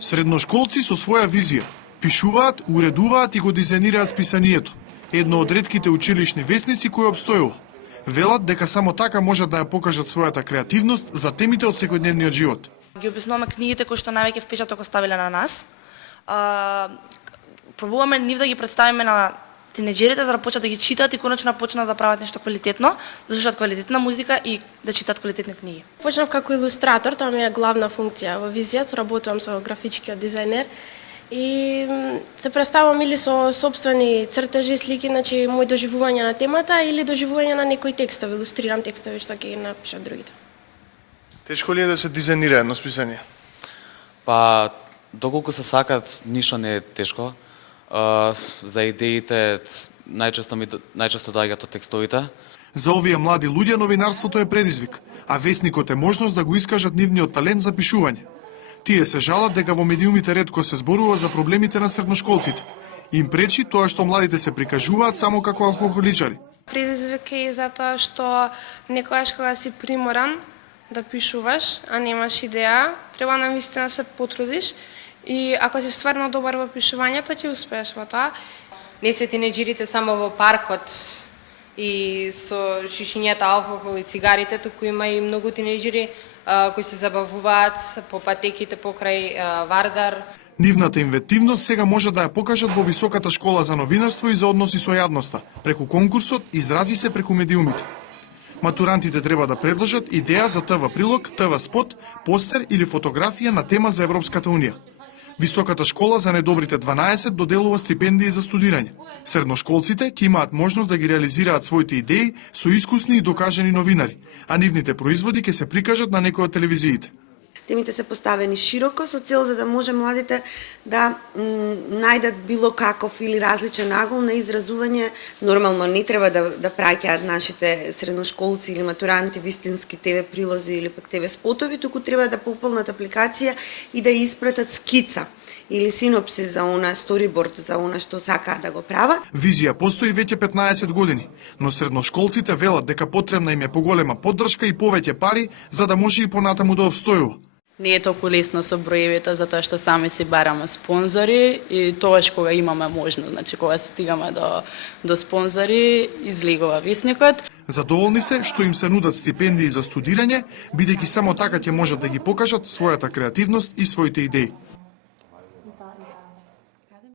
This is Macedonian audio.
Средношколци со своја визија пишуваат, уредуваат и го дизајнираат списанието, едно од ретките училишни весници кои обстојува. Велат дека само така можат да ја покажат својата креативност за темите од секојдневниот живот. Ги обяснуваме книгите кои што највеќе впечаток оставиле на нас. Пробуваме нив да ги представиме на тинеџерите за да почнат да ги читаат и конечно почнат да прават нешто квалитетно, да слушаат квалитетна музика и да читаат квалитетни книги. Почнав како илустратор, тоа ми е главна функција во визија, соработувам со графичкиот дизајнер и се представам или со сопствени цртежи, слики, значи мој доживување на темата или доживување на некои текстови, илустрирам текстови што ќе ги напишат другите. Тешко ли е да се дизајнира едно списание? Па, доколку се сакат, ништо не е тешко. За идеите најчесто доаѓаат од текстовите. За овие млади луѓе новинарството е предизвик, а весникот е можност да го искажат нивниот талент за пишување. Тие се жалат дека во медиумите ретко се зборува за проблемите на средношколците. Им пречи тоа што младите се прикажуваат само како алкохоличари. Предизвик е и затоа што некогаш кога си приморан да пишуваш, а немаш идеја, треба навистина се потрудиш и ако си стварно добар во пишувањето, ќе успееш во тоа. Не се тинеџерите само во паркот и со шишињата алкохол и цигарите, туку има и многу тинеџери кои се забавуваат по патеките покрај Вардар. Нивната инвентивност сега може да ја покажат во Високата школа за новинарство и за односи со јавноста, преку конкурсот Изрази се преку медиумите. Матурантите треба да предложат идеја за ТВ прилог, ТВ спот, постер или фотографија на тема за Европската унија. Високата школа за недобрите 12 доделува стипендии за студирање. Средношколците ќе имаат можност да ги реализираат своите идеи со искусни и докажани новинари, а нивните производи ќе се прикажат на некои од телевизиите. Темите се поставени широко со цел за да може младите да најдат било каков или различен агол на изразување. Нормално не треба да праќаат нашите средношколци или матуранти вистински ТВ прилози или пак ТВ спотови, туку треба да пополнат апликација и да испратат скица или синопсис за она, сториборд за она што сакаат да го прават. Визија постои веќе 15 години, но средношколците велат дека потребна им е поголема поддршка и повеќе пари за да може и понатаму да обстојува. Не е толку лесно со броевите, затоа што сами си бараме спонзори и тогаш кога имаме можност, значи кога стигаме до спонзори, излегува весникот. Задоволни се што им се нудат стипендии за студирање, бидејќи само така ќе можат да ги покажат својата креативност и своите идеи.